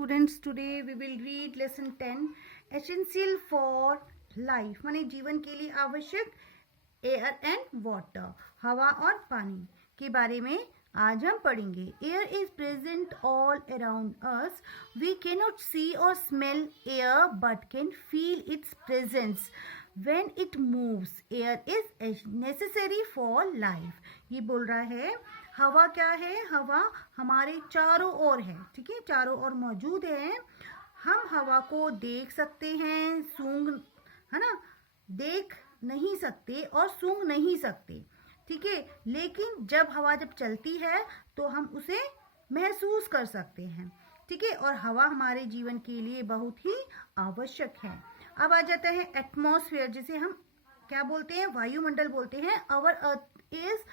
students, today we will read lesson 10 essential for life माने जीवन के लिए आवश्यक एयर एंड वाटर हवा और पानी के बारे में आज हम पढ़ेंगे. Air is present all around us. We can not see or smell air but can feel its presence when it moves. Air is necessary for life. ये बोल रहा है हवा क्या है. हवा हमारे चारों ओर है. ठीक है, चारों ओर मौजूद है. हम हवा को देख सकते हैं, सूंघ, है ना, देख नहीं सकते और सूंघ नहीं सकते. ठीक है, लेकिन जब हवा जब चलती है तो हम उसे महसूस कर सकते हैं. ठीक है, और हवा हमारे जीवन के लिए बहुत ही आवश्यक है. अब आ जाता है एटमॉस्फेयर, जिसे हम क्या बोलते हैं, वायुमंडल बोलते हैं. Our earth is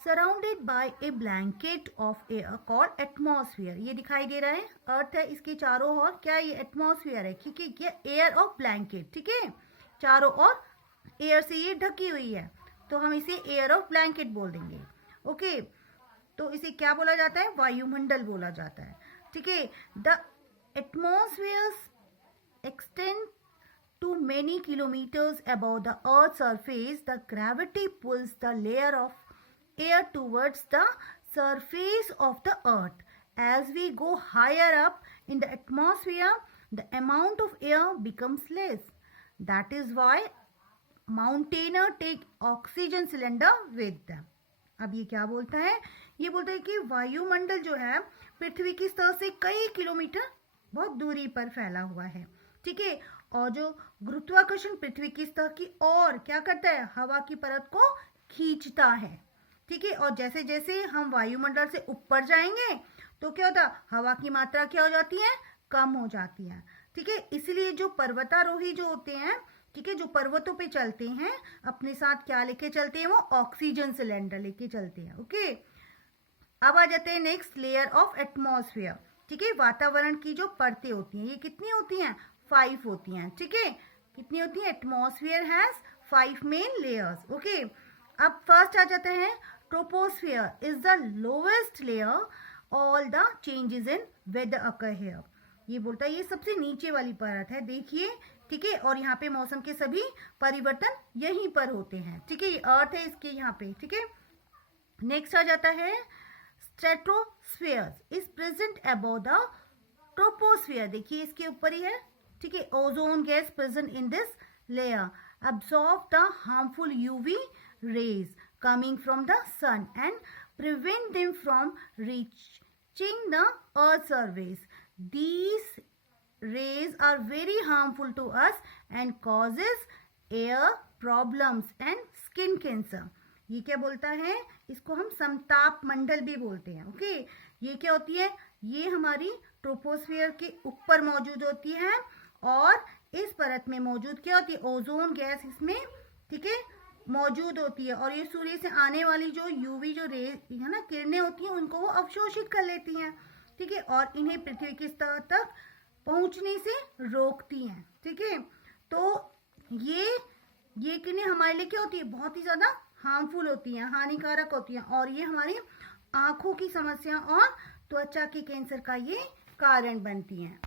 surrounded by a blanket of air called atmosphere. ये दिखाई दे रहा है अर्थ है, इसके चारों ओर क्या ये एटमॉस्फेयर है. ठीक है, ये एयर ऑफ ब्लैंकेट. ठीक है, चारों ओर एयर से ये ढकी हुई है तो हम इसे एयर ऑफ ब्लैंकेट बोल देंगे. ओके, तो इसे क्या बोला जाता है, वायुमंडल बोला जाता है. ठीक है, the atmosphere extend to many kilometers above the earth's surface. The gravity pulls the layer of air towards the surface of the earth. As we go higher up in the atmosphere, the amount of air becomes less. That is why mountaineers take oxygen cylinder with them. अब ये क्या बोलता है, ये बोलता है कि वायुमंडल जो है पृथ्वी की सतह से कई किलोमीटर बहुत दूरी पर फैला हुआ है. ठीक है, और जो गुरुत्वाकर्षण पृथ्वी की सतह की ओर क्या करता है, हवा की परत को खींचता है. ठीक है, और जैसे जैसे हम वायुमंडल से ऊपर जाएंगे तो क्या होता है, हवा की मात्रा क्या हो जाती है, कम हो जाती है. ठीक है, इसलिए जो पर्वतारोही जो होते हैं, ठीक है, जो पर्वतों पे चलते हैं अपने साथ क्या लेके चलते हैं, वो ऑक्सीजन सिलेंडर लेके चलते हैं. ओके, अब आ जाते हैं नेक्स्ट लेयर ऑफ एटमॉस्फेयर. ठीक है, वातावरण की जो परतें होती हैं ये कितनी होती हैं, 5 होती हैं. ठीक है, कितनी होती है, atmosphere has 5 main layers. Okay, अब फर्स्ट आ जाते हैं troposphere is the lowest layer. All the changes in weather occur here. ये बोलता है ये सबसे नीचे वाली परत है, देखिए. ठीक है, और यहाँ पे मौसम के सभी परिवर्तन यहीं पर होते हैं. ठीक है, ये अर्थ है इसके यहाँ पे. ठीक है, नेक्स्ट आ जाता है stratosphere is present above the troposphere. देखिए इसके ऊपर ही है. ठीक है, ozone gas present in this layer absorb the harmful UV rays coming from the sun and prevent them from reaching the earth's surface. These rays are very harmful to us and causes air problems and skin cancer. ये क्या बोलता है, इसको हम समताप मंडल भी बोलते हैं. ओके, ये क्या होती है, ये हमारी ट्रोपोस्फेयर के ऊपर मौजूद होती है और इस परत में मौजूद क्या होती है, ओजोन गैस इसमें, ठीक है, मौजूद होती है. और ये सूर्य से आने वाली जो यूवी जो रे है ना, किरणें होती हैं, उनको वो अवशोषित कर लेती हैं. ठीक है, और इन्हें पृथ्वी की सतह तक पहुंचने से रोकती हैं. ठीक है, तो ये किरणें हमारे लिए क्या होती है, बहुत ही ज्यादा हार्मफुल होती हैं, हानिकारक होती हैं, और ये हमारी आंखों की समस्या और त्वचा के कैंसर का ये कारण बनती हैं.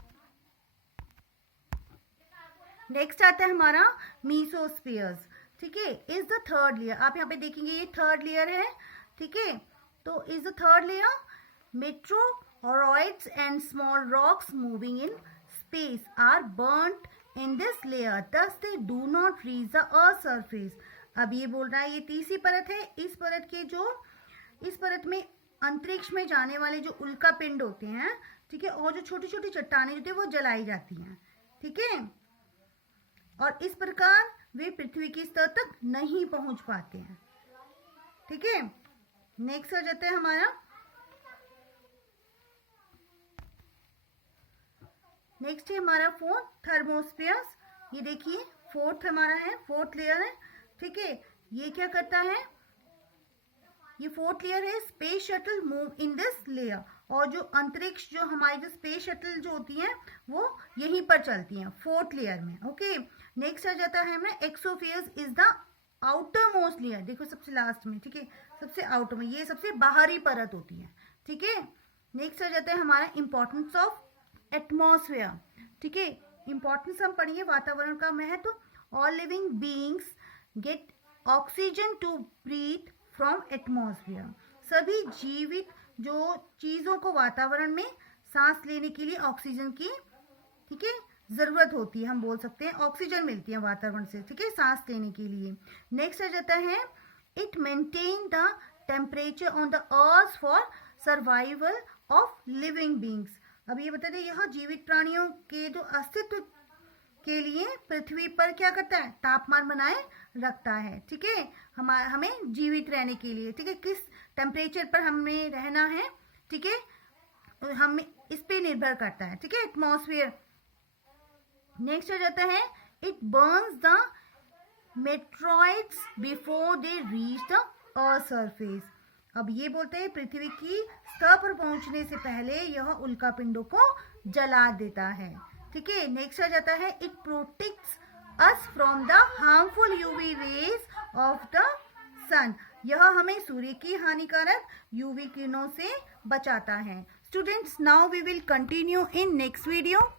नेक्स्ट आता है हमारा मीसोस्फियर्स. ठीक है, इज द थर्ड लेयर. आप यहाँ पे देखेंगे ये थर्ड लेयर है. ठीक है, तो is the third layer meteoroids and small rocks moving in space are burnt in this layer, thus they do not reach the earth's surface. अब ये बोल रहा है ये तीसरी परत है. इस परत में अंतरिक्ष में जाने वाले जो उल्का पिंड होते हैं, ठीक है, और जो छोटी छोटी चट्टानें होती है वो जलाई जाती हैं. ठीक है, और इस प्रकार वे पृथ्वी की सतह तक नहीं पहुंच पाते हैं. ठीक है, नेक्स्ट हो जाता है हमारा फोर्थ थर्मोस्फियर्स. ये देखिए फोर्थ हमारा है, फोर्थ लेयर है. ठीक है, ये क्या करता है, ये फोर्थ लेयर है. Space shuttle move in this layer. और जो अंतरिक्ष जो हमारी जो स्पेस शटल जो होती हैं वो यहीं पर चलती हैं फोर्थ लेयर में. ओके, नेक्स्ट आ जाता है हमें exosphere is the outer most layer. देखो सबसे लास्ट में. ठीक है, सबसे आउटर में, ये सबसे बाहरी परत होती है. ठीक है, नेक्स्ट आ जाता है हमारा इंपॉर्टेंस ऑफ एटमॉस्फेयर, ठीक है। इंपॉर्टेंस हम पढ़िए वातावरण का महत्व। All living beings get oxygen to breathe from atmosphere. सभी जीवित जो चीज़ों को वातावरण में सांस लेने के लिए ऑक्सीजन की, ठीक है, ज़रूरत होती है। हम बोल सकते हैं ऑक्सीजन मिलती है वातावरण से, ठीक है, सांस लेने के लिए। नेक्स्ट आ जाता है it maintain the temperature on the earth for survival of living beings. अब ये बता दें, यह जीवित प्राणियों के जो अस्तित्व के लिए पृथ्वी पर क्या करता है, तापमान बनाए रखता है, ठीक है, हमें जीवित रहने के लिए, ठीक है, किस टेम्परेचर पर हमें रहना है, ठीक है, हम इस पे निर्भर करता है, ठीक है, एटमॉस्फेयर। नेक्स्ट आ जाता है it Burns the meteoroids before they reach the earth surface. अब ये बोलते हैं पृथ्वी की सतह पर पहुंचने से पहले यह उल्का पिंडों को जला देता है, ठीक है। नेक्स्ट आ जाता है it protects us from the harmful UV rays of the sun. यह हमें सूर्य की हानिकारक यूवी किरणों से बचाता है। Students, now we will continue in next video.